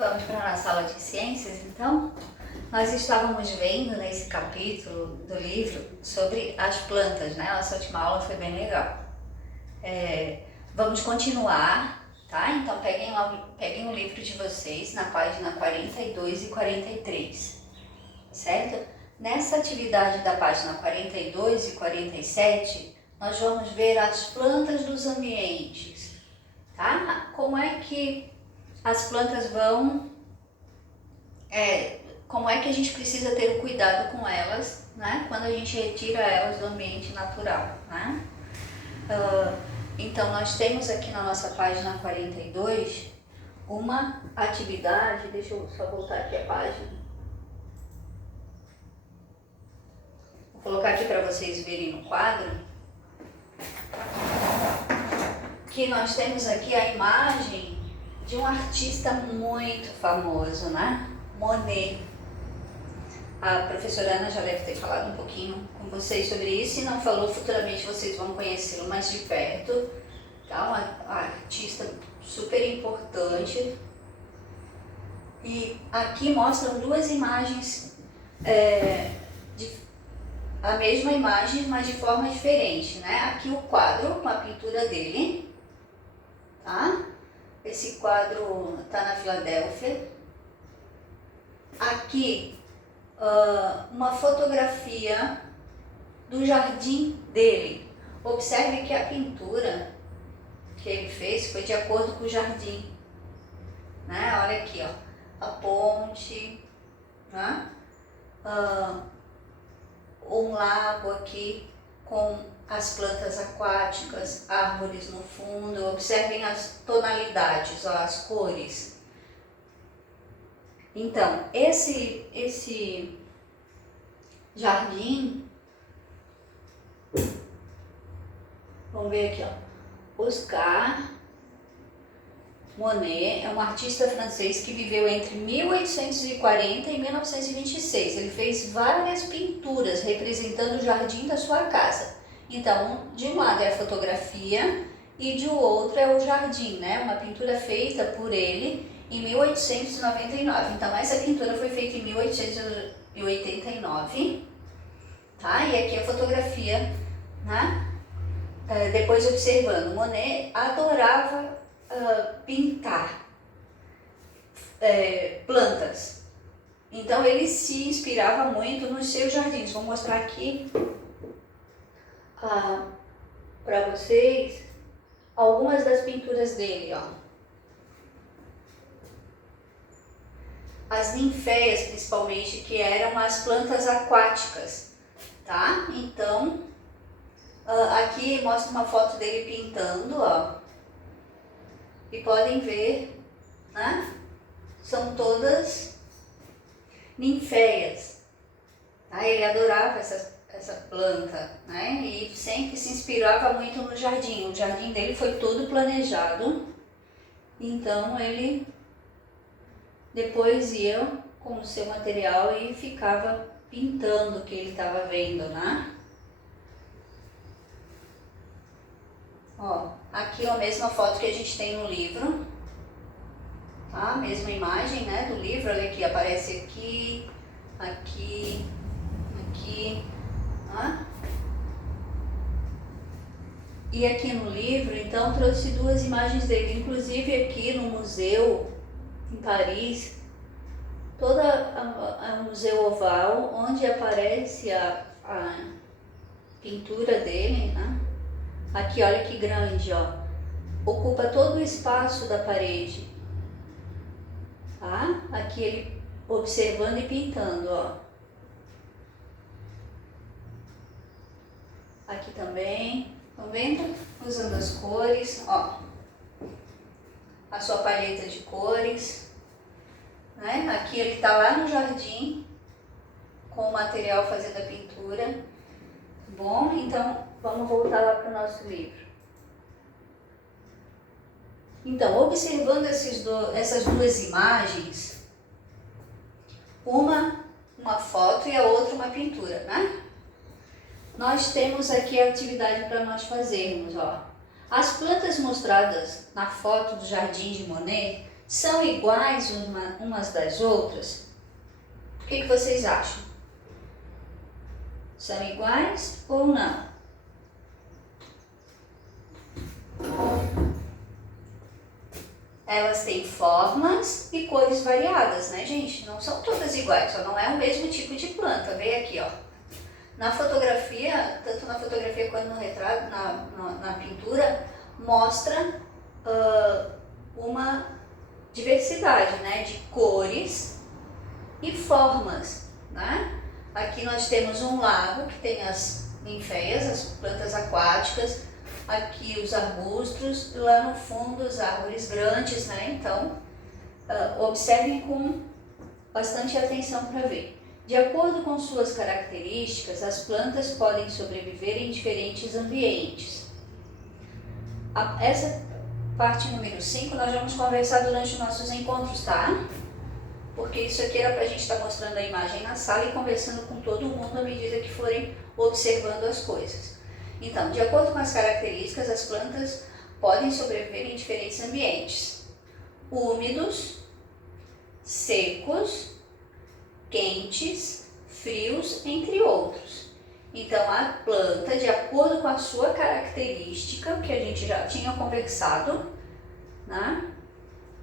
Vamos para a nossa aula de ciências, então? Nós estávamos vendo nesse capítulo do livro sobre as plantas, né? Nossa última aula foi bem legal. Vamos continuar, tá? Então peguem o livro de vocês na página 42 e 43, certo? Nessa atividade da página 42 e 47, nós vamos ver as plantas dos ambientes, tá? Como é que as plantas vão, como é que a gente precisa ter o cuidado com elas, né? Quando a gente retira elas do ambiente natural, né? Então nós temos aqui na nossa página 42 uma atividade, deixa eu só voltar aqui a página. Vou colocar aqui para vocês verem no quadro, que nós temos aqui a imagem de um artista muito famoso, né? Monet. A professora Ana já deve ter falado um pouquinho com vocês sobre isso. Se não falou, futuramente vocês vão conhecê-lo mais de perto. Tá? Uma artista super importante. E aqui mostram duas imagens, a mesma imagem, mas de forma diferente, né? Aqui o quadro com a pintura dele, tá? Esse quadro está na Filadélfia. Aqui uma fotografia do jardim dele. Observe que a pintura que ele fez foi de acordo com o jardim, né? Olha aqui, ó, a ponte, né? Um lago aqui com as plantas aquáticas, árvores no fundo. Observem as tonalidades, ó, as cores. Então, esse jardim, vamos ver aqui, ó, Oscar Monet é um artista francês que viveu entre 1840 e 1926. Ele fez várias pinturas representando o jardim da sua casa. Então, de um lado é a fotografia e de outro é o jardim, né? Uma pintura feita por ele em 1899. Então, essa pintura foi feita em 1889, tá? E aqui a fotografia, né? Depois observando, Monet adorava pintar plantas. Então, ele se inspirava muito nos seus jardins. Vou mostrar aqui para vocês algumas das pinturas dele, ó. As ninféias, principalmente, que eram as plantas aquáticas, tá? Então, aqui mostra uma foto dele pintando, ó. E podem ver, né? São todas ninféias. Tá? Ele adorava essa planta, né? E sempre se inspirava muito no jardim. O jardim dele foi todo planejado. Então, ele depois ia com o seu material e ficava pintando o que ele estava vendo, né? Ó, aqui a mesma foto que a gente tem no livro, tá? A mesma imagem, né, do livro. Olha aqui, aparece aqui, aqui, aqui, tá? E aqui no livro, então, trouxe duas imagens dele, inclusive aqui no museu em Paris, toda a museu oval, onde aparece a pintura dele, né? Aqui, olha que grande, ó. Ocupa todo o espaço da parede, tá? Aqui ele observando e pintando, ó. Aqui também, estão vendo? Usando as cores, ó. A sua paleta de cores, né? Aqui ele tá lá no jardim com o material fazendo a pintura. Bom, então vamos voltar lá para o nosso livro. Então, observando essas duas imagens, uma foto e a outra uma pintura, né? Nós temos aqui a atividade para nós fazermos, ó. As plantas mostradas na foto do jardim de Monet são iguais umas das outras? O que vocês acham? São iguais ou não? Elas têm formas e cores variadas, né, gente? Não são todas iguais, só não é o mesmo tipo de planta. Vê aqui, ó. Na fotografia, tanto na fotografia quanto no retrato, na pintura, mostra uma diversidade, né, de cores e formas, né? Aqui nós temos um lago que tem as ninféias, as plantas aquáticas, aqui os arbustos, lá no fundo as árvores grandes, né? Então, observem com bastante atenção para ver. De acordo com suas características, as plantas podem sobreviver em diferentes ambientes. Essa parte número 5 nós vamos conversar durante os nossos encontros, tá? Porque isso aqui era para a gente estar mostrando a imagem na sala e conversando com todo mundo à medida que forem observando as coisas. Então, de acordo com as características, as plantas podem sobreviver em diferentes ambientes: úmidos, secos, quentes, frios, entre outros. Então, a planta, de acordo com a sua característica, que a gente já tinha conversado, né,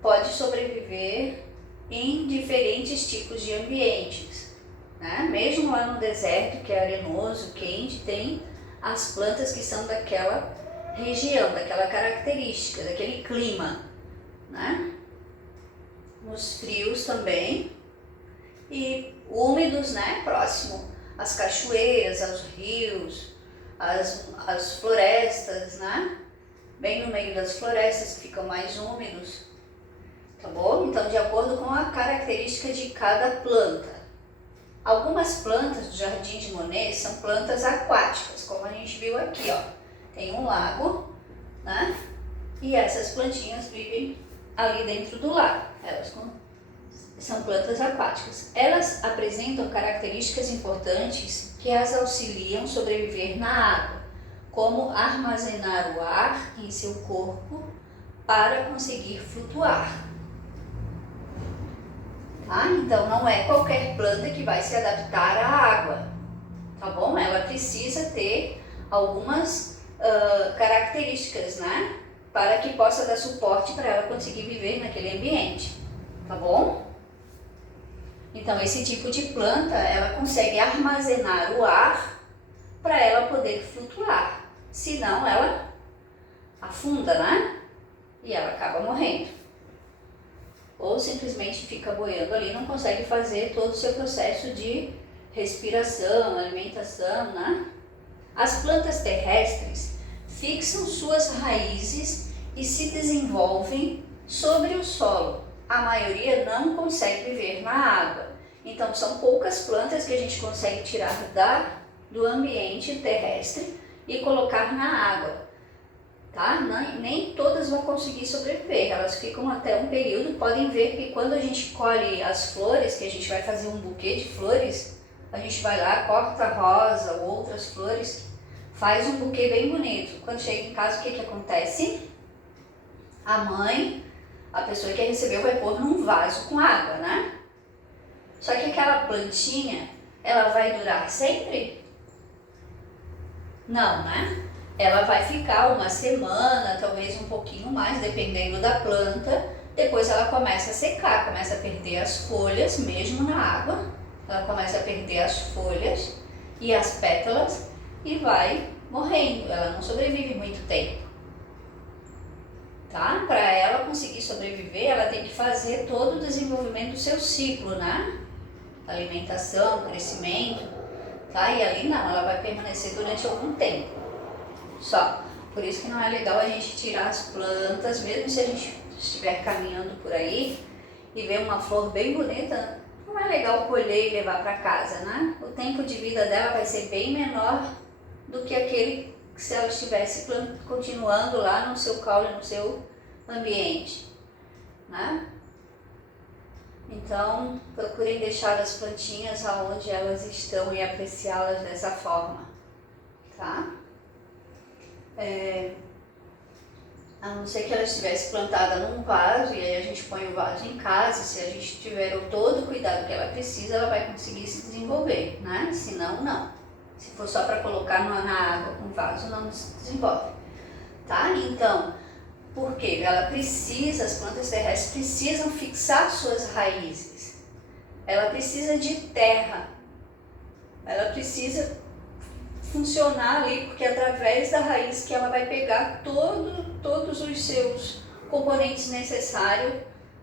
pode sobreviver em diferentes tipos de ambientes, né? Mesmo lá no deserto, que é arenoso, quente, tem as plantas que são daquela região, daquela característica, daquele clima, né? Nos frios também, e úmidos, né? Próximo às cachoeiras, aos rios, às florestas, né? Bem no meio das florestas que ficam mais úmidos. Tá bom? Então, de acordo com a característica de cada planta. Algumas plantas do Jardim de Monet são plantas aquáticas, como a gente viu aqui, ó. Tem um lago, né? E essas plantinhas vivem ali dentro do lago. Elas são plantas aquáticas. Elas apresentam características importantes que as auxiliam a sobreviver na água, como armazenar o ar em seu corpo para conseguir flutuar. Tá? Então, não é qualquer planta que vai se adaptar à água, tá bom? Ela precisa ter algumas características, né? Para que possa dar suporte para ela conseguir viver naquele ambiente, tá bom? Então, esse tipo de planta, ela consegue armazenar o ar para ela poder flutuar, senão ela afunda, né? E ela acaba morrendo. Ou simplesmente fica boiando ali, não consegue fazer todo o seu processo de respiração, alimentação, né? As plantas terrestres fixam suas raízes e se desenvolvem sobre o solo. A maioria não consegue viver na água. Então, são poucas plantas que a gente consegue tirar do ambiente terrestre e colocar na água. Tá? Nem todas vão conseguir sobreviver, elas ficam até um período. Podem ver que quando a gente colhe as flores, que a gente vai fazer um buquê de flores, a gente vai lá, corta rosa ou outras flores, faz um buquê bem bonito. Quando chega em casa, o que acontece? A mãe, a pessoa que recebeu, vai pôr num vaso com água, né? Só que aquela plantinha, ela vai durar sempre? Não, né? Ela vai ficar uma semana, talvez um pouquinho mais, dependendo da planta. Depois ela começa a secar, começa a perder as folhas, mesmo na água. Ela começa a perder as folhas e as pétalas e vai morrendo. Ela não sobrevive muito tempo. Tá? Para ela conseguir sobreviver, ela tem que fazer todo o desenvolvimento do seu ciclo, né? Alimentação, crescimento, tá? E ali não, ela vai permanecer durante algum tempo. Só. Por isso que não é legal a gente tirar as plantas, mesmo se a gente estiver caminhando por aí e ver uma flor bem bonita, não é legal colher e levar para casa, né? O tempo de vida dela vai ser bem menor do que aquele que se ela estivesse continuando lá no seu caule, no seu ambiente, né? Então, procurem deixar as plantinhas aonde elas estão e apreciá-las dessa forma, tá? A não ser que ela estivesse plantada num vaso, e aí a gente põe o vaso em casa, se a gente tiver todo o cuidado que ela precisa, ela vai conseguir se desenvolver, né? Se não, não. Se for só para colocar na água com vaso, não se desenvolve, tá? Então, por quê? As plantas terrestres precisam fixar suas raízes. Ela precisa de terra. Ela precisa funcionar ali, porque é através da raiz que ela vai pegar todos os seus componentes necessários,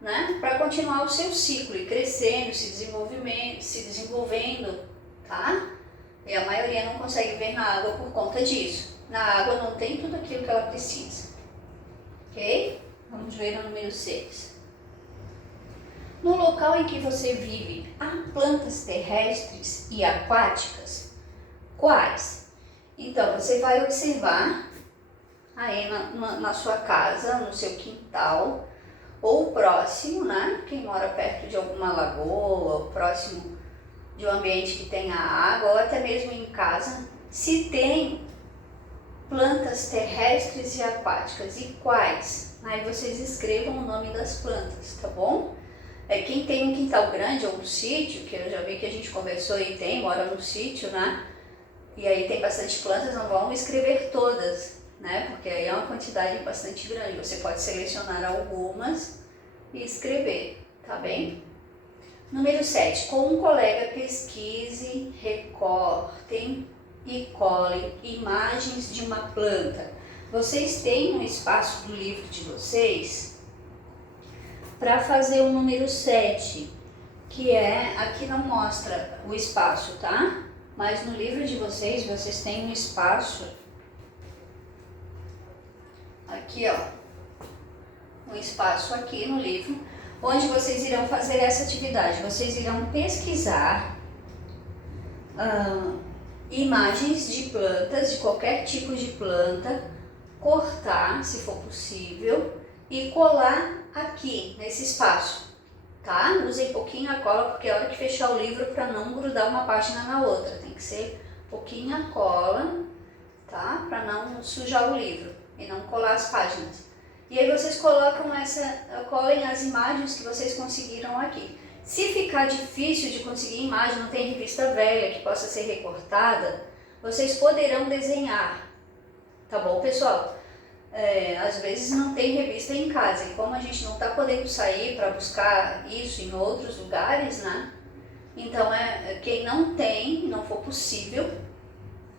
né, para continuar o seu ciclo e crescendo, se desenvolvendo, tá? E a maioria não consegue ver na água por conta disso. Na água não tem tudo aquilo que ela precisa, ok? Vamos ver o número 6. No local em que você vive, há plantas terrestres e aquáticas? Quais? Então, você vai observar aí na sua casa, no seu quintal, ou próximo, né? Quem mora perto de alguma lagoa, ou próximo de um ambiente que tenha água, ou até mesmo em casa, se tem plantas terrestres e aquáticas e quais? Aí vocês escrevam o nome das plantas, tá bom? Quem tem um quintal grande ou um sítio, que eu já vi que a gente conversou e mora no sítio, né? E aí tem bastante plantas, não vão escrever todas, né? Porque aí é uma quantidade bastante grande. Você pode selecionar algumas e escrever, tá bem? Número 7. Com um colega pesquise, recortem e colhem imagens de uma planta. Vocês têm um espaço do livro de vocês para fazer o número 7, que aqui não mostra o espaço, tá? Mas no livro de vocês têm um espaço, aqui ó, um espaço aqui no livro, onde vocês irão fazer essa atividade. Vocês irão pesquisar imagens de plantas, de qualquer tipo de planta, cortar, se for possível, e colar aqui, nesse espaço. Tá? Usem pouquinho a cola, porque é hora que fechar o livro para não grudar uma página na outra. Tem que ser pouquinho a cola, tá? Para não sujar o livro e não colar as páginas. E aí vocês colhem as imagens que vocês conseguiram aqui. Se ficar difícil de conseguir imagem, não tem revista velha que possa ser recortada, vocês poderão desenhar. Tá bom, pessoal? Às vezes não tem revista em casa, e como a gente não está podendo sair para buscar isso em outros lugares, né? Então, quem não tem, não for possível,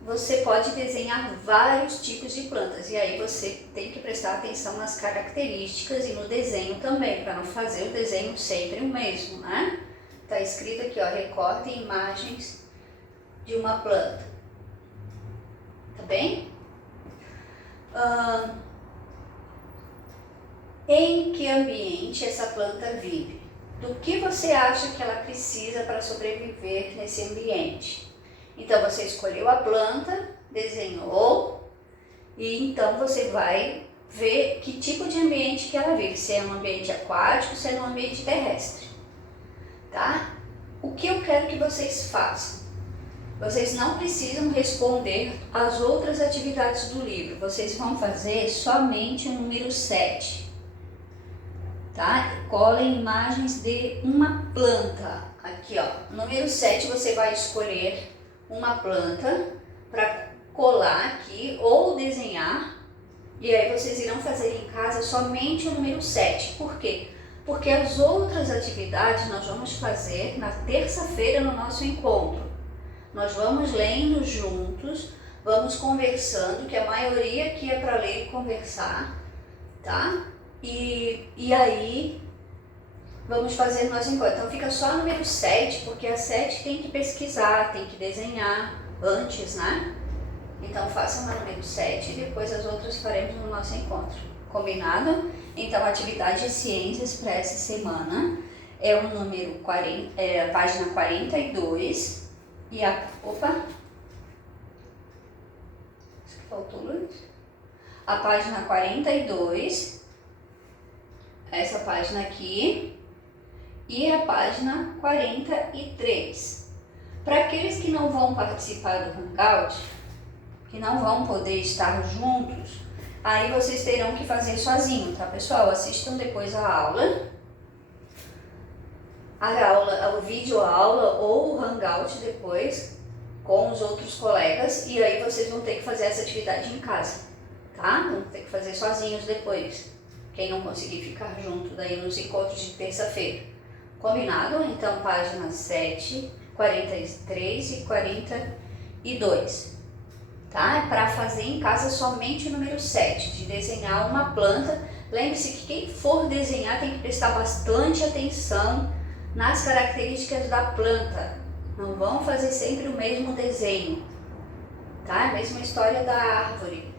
você pode desenhar vários tipos de plantas, e aí você tem que prestar atenção nas características e no desenho também, para não fazer o desenho sempre o mesmo, né? Tá escrito aqui, ó, recorte imagens de uma planta, tá bem? Em que ambiente essa planta vive? Do que você acha que ela precisa para sobreviver nesse ambiente? Então você escolheu a planta, desenhou, e então você vai ver que tipo de ambiente que ela vive, se é um ambiente aquático, se é um ambiente terrestre, tá? O que eu quero que vocês façam? Vocês não precisam responder as outras atividades do livro, vocês vão fazer somente o número 7, tá? Colhem imagens de uma planta. Aqui, ó, número 7 você vai escolher uma planta para colar aqui ou desenhar, e aí vocês irão fazer em casa somente o número 7. Por quê? Porque as outras atividades nós vamos fazer na terça-feira no nosso encontro. Nós vamos lendo juntos, vamos conversando, que a maioria aqui é para ler e conversar, tá? E aí vamos fazer o nosso encontro. Então fica só o número 7, porque a 7 tem que pesquisar, tem que desenhar antes, né? Então façam o número 7 e depois as outras faremos no nosso encontro. Combinado? Então a atividade de ciências para essa semana é o número 40, a página 42 e opa! Faltou luz? A página 42, essa página aqui, e a página 43. Para aqueles que não vão participar do Hangout, que não vão poder estar juntos, Aí vocês terão que fazer sozinho, tá, pessoal? Assistam depois a aula, o vídeo aula ou o hangout depois com os outros colegas, e aí vocês vão ter que fazer essa atividade em casa, tá? Vão ter que fazer sozinhos depois, quem não conseguir ficar junto daí nos encontros de terça-feira. Combinado? Então, páginas 7, 43 e 42. Tá? É para fazer em casa somente o número 7, de desenhar uma planta. Lembre-se que quem for desenhar tem que prestar bastante atenção nas características da planta. Não vão fazer sempre o mesmo desenho, tá? A mesma história da árvore,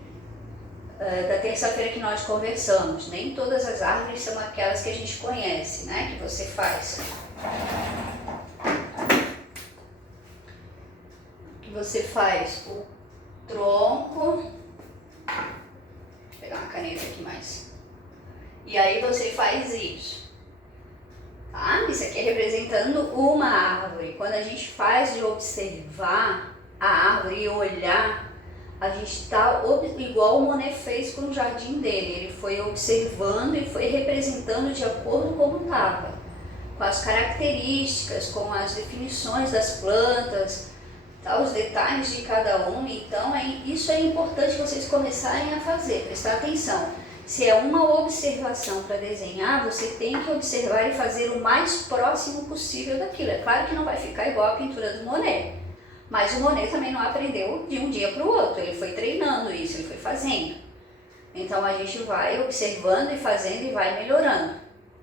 da terça-feira que nós conversamos. Nem todas as árvores são aquelas que a gente conhece, né? Que você faz. Que você faz o tronco. Deixa eu pegar uma caneta aqui mais. E aí você faz isso. Tá? Isso aqui é representando uma árvore. Quando a gente faz de observar a árvore e olhar, a gente está igual o Monet fez com o jardim dele. Ele foi observando e foi representando de acordo com como estava, com as características, com as definições das plantas, tá? Os detalhes de cada um. Então isso é importante vocês começarem a fazer, prestar atenção. Se é uma observação para desenhar, você tem que observar e fazer o mais próximo possível daquilo. É claro que não vai ficar igual a pintura do Monet, mas o Monet também não aprendeu de um dia para o outro, ele foi treinando isso, ele foi fazendo. Então a gente vai observando e fazendo e vai melhorando,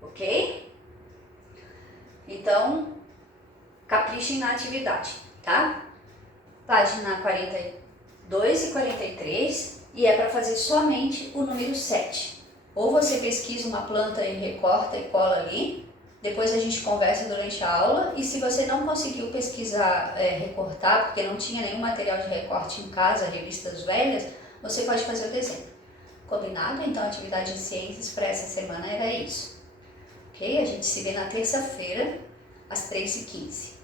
ok? Então, caprichem na atividade, tá? Página 42 e 43, e é para fazer somente o número 7. Ou você pesquisa uma planta e recorta e cola ali, depois a gente conversa durante a aula, e se você não conseguiu pesquisar, recortar, porque não tinha nenhum material de recorte em casa, revistas velhas, você pode fazer o desenho. Combinado? Então a atividade de ciências para essa semana era isso. Ok? A gente se vê na terça-feira, às 3h15.